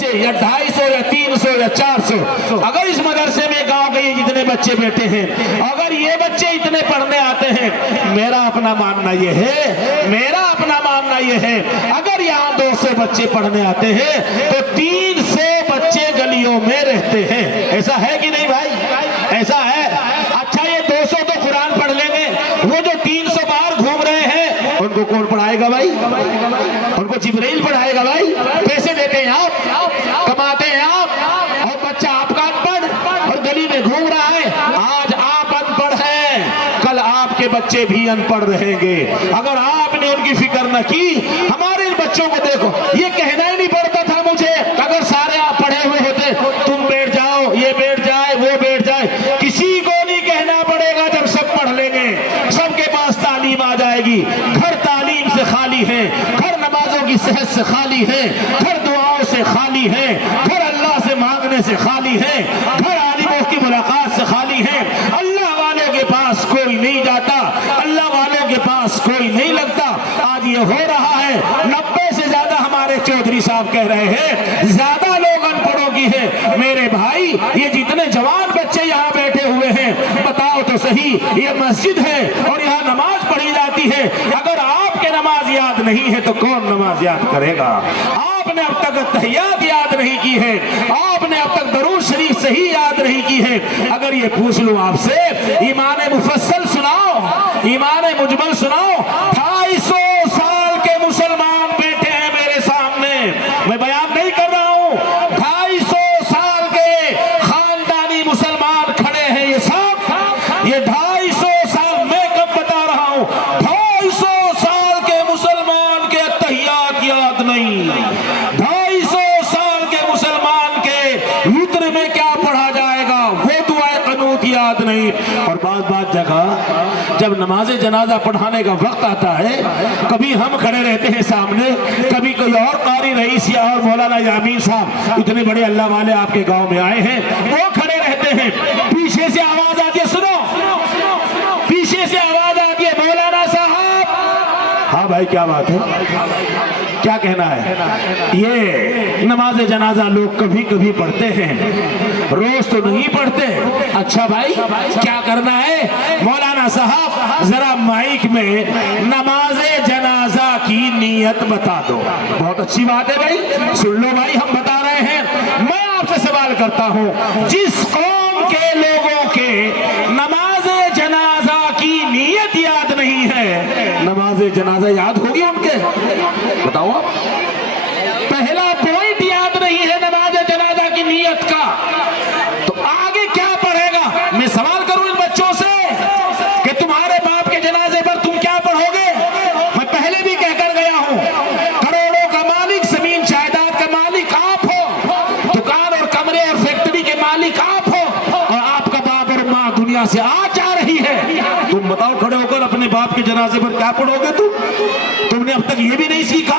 بچے یا 250 یا 300 یا 400، اگر اس مدرسے میں گاؤں کے یہ جتنے بچے بیٹھے ہیں، اگر یہ بچے اتنے پڑھنے آتے ہیں، میرا اپنا ماننا یہ ہے اگر یہاں 200 بچے پڑھنے آتے ہیں تو 300 بچے گلیوں میں رہتے ہیں۔ ایسا ہے کہ نہیں بھائی؟ ایسا ہے۔ اچھا یہ 200 تو قرآن پڑھ لیں گے، وہ جو 300 باہر گھوم رہے ہیں ان کو کون پڑھائے گا بھائی؟ ان کو جبرائیل پڑھائے گا بھائی؟ پیسے دیتے ہیں آپ، کماتے ہیں آپ، اور بچہ آپ کا ان پڑھ اور گلی میں گھوم رہا ہے۔ آج آپ ان پڑھ ہیں، کل آپ کے بچے بھی ان پڑھ رہیں گے۔ اگر آپ نے ان کی فکر نہ کی، ہمارے ان بچوں کو دیکھو، یہ کہنا ہی نہیں پڑتا تھا مجھے، اگر سارے آپ پڑھے ہوئے ہوتے، تم بیٹھ جاؤ، یہ بیٹھ جائے، وہ بیٹھ جائے، کسی کو نہیں کہنا پڑے گا۔ جب سب پڑھ لیں گے، سب کے پاس تعلیم آ جائے گی، گھر تعلیم سے خالی ہے، گھر نمازوں کی صحت سے خالی ہے، گھر دعاؤں سے خالی ہے، گھر اللہ سے مانگنے سے خالی ہے، گھر عالموں کی ملاقات سے خالی ہے۔ اللہ والوں کے پاس کوئی نہیں جاتا، اللہ والوں کے پاس کوئی نہیں لگتا۔ آج یہ ہو رہا ہے، 90 سے زیادہ ہمارے چودھری صاحب کہہ رہے ہیں زیادہ لوگ ان پڑھوں کی ہے۔ میرے بھائی یہ جتنے جوان بچے یہاں بیٹھے ہوئے ہیں، بتاؤ تو صحیح، یہ مسجد ہے اور یہاں نماز پڑھی جاتی ہے، اگر آپ کے نماز یاد نہیں ہے تو کون نماز یاد کرے گا؟ آپ نے اب تک تحیات یاد نہیں کی ہے، آپ نے اب تک درود شریف صحیح یاد نہیں کی ہے۔ اگر یہ پوچھ لوں آپ سے، ایمان مفصل سناؤ، ایمان مجمل سناؤ، 250 سال کے مسلمان بیٹھے ہیں میرے سامنے، میں بیان نہیں کر رہا ہوں، 250 سال کے خاندانی مسلمان کھڑے ہیں، یہ سب، یہ 250 سال میں کب بتا رہا ہوں، 250 سال کے مسلمان کے تحیات یاد نہیں، 250 سال کے مسلمان کے وتر میں کیا پڑھا جائے گا وہ دعائے قنوت یاد نہیں۔ اور بعض جگہ جب نماز جنازہ پڑھانے کا وقت آتا ہے، کبھی ہم کھڑے رہتے ہیں سامنے، کبھی کوئی اور قاری رئیس یا اور مولانا یامین صاحب، اتنے بڑے اللہ والے آپ کے گاؤں میں آئے ہیں، وہ کھڑے رہتے ہیں، پیچھے سے آواز آتی ہے، سنو، پیچھے سے آواز آتی ہے، مولانا صاحب، ہاں بھائی کیا بات ہے، کیا کہنا ہے؟ یہ نماز جنازہ لوگ کبھی کبھی پڑھتے ہیں، روز تو نہیں پڑھتے۔ اچھا بھائی کیا کرنا ہے؟ مولانا صاحب ذرا مائک میں نماز جنازہ کی نیت بتا دو۔ بہت اچھی بات ہے بھائی، سن لو بھائی، ہم بتا رہے ہیں۔ میں آپ سے سوال کرتا ہوں، جس قوم کے لوگوں کے نماز جنازہ کی نیت یاد نہیں ہے، نماز جنازہ یاد ہوگی ان کے؟ بتاؤ آپ، پہلا پوائنٹ یاد نہیں ہے نماز جنازہ کی نیت کا، تو آگے کیا پڑھے گا؟ میں سوال کروں ان بچوں سے کہ تمہارے باپ کے جنازے پر تم کیا پڑھو گے؟ میں پہلے بھی کہہ کر گیا ہوں، کروڑوں کا مالک، زمین جائیداد کا مالک آپ ہو، دکان اور کمرے اور فیکٹری کے مالک آپ ہو، اور آپ کا باپ اور ماں دنیا سے آج جا رہی ہے، تم بتاؤ کھڑے ہو کر اپنے باپ کے جنازے پر کیا پڑھو گے؟ تم نے اب تک یہ بھی نہیں سیکھا۔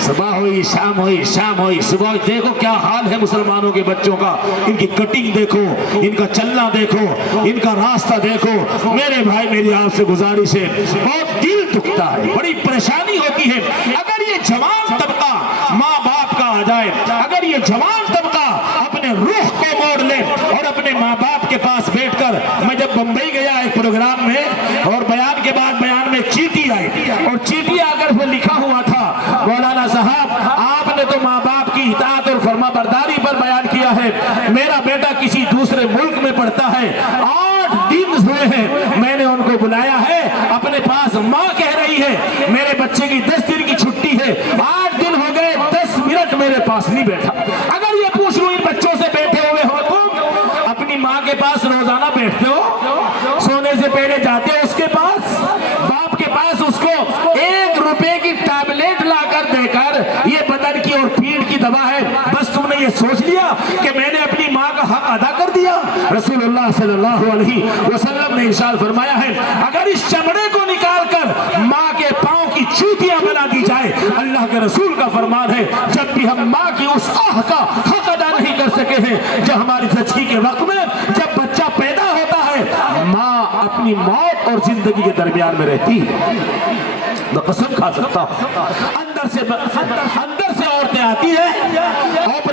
صبح ہوئی، شام ہوئی، شام ہوئی، صبح، دیکھو کیا حال ہے مسلمانوں کے بچوں کا، ان کی کٹنگ دیکھو، ان کا چلنا دیکھو، ان کا راستہ دیکھو۔ میرے بھائی میری آپ سے گزارش ہے، بہت دل دکھتا ہے، بڑی پریشانی ہوتی ہے۔ اگر یہ جوان طبقہ ماں باپ کا آ جائے، اگر یہ جوان طبقہ اپنے روح کو موڑ لے اور اپنے ماں باپ کے پاس بیٹھ کر، میں جب بمبئی گیا ایک پروگرام میں، اور بیان کے بعد بیان میں چیٹی آئی، اور چیٹی آ کر وہ لکھا ہوا تھا، مولانا صاحب آپ نے تو ماں باپ کی اطاعت اور فرما برداری پر بیان کیا ہے، میرا بیٹا کسی دوسرے ملک میں پڑھتا ہے، 8 دن ہوئے ہیں میں نے ان کو بلایا ہے اپنے پاس، ماں کہہ رہی ہے میرے بچے کی 10 دن کی چھٹی ہے، 8 دن ہو گئے 10 منٹ میرے پاس نہیں بیٹھا۔ اگر یہ پوچھ لوں ان بچوں سے، بیٹھے ہوئے ہو تم اپنی ماں کے پاس روزانہ بیٹھتے ہو؟ سونے سے پہلے جاتے ہو اس کے پاس، باپ کے پاس، اس کو 1 روپے کی ٹیبلیٹ لا کر دے کر یہ بدن کی اور پیٹ کی دوا ہے، بس تم نے یہ سوچ لیا کہ میں نے اپنی ماں کا حق ادا کر دیا؟ رسول اللہ صلی اللہ علیہ وسلم نے ارشاد فرمایا ہے، اگر اس چمڑے کو نکال کر ماں کے پاؤں کی چوٹیاں بنا دی جائے، اللہ کے رسول کا فرمان ہے، جب بھی ہم ماں کی اس آہ کا حق ادا نہیں کر سکے ہیں، جو ہماری زچگی کے وقت میں جب بچہ پیدا ہوتا ہے، ماں اپنی موت اور زندگی کے درمیان میں رہتی ہے، میں قسم کھا سکتا ہوں۔ اندر سے عورتیں آتی ہیں،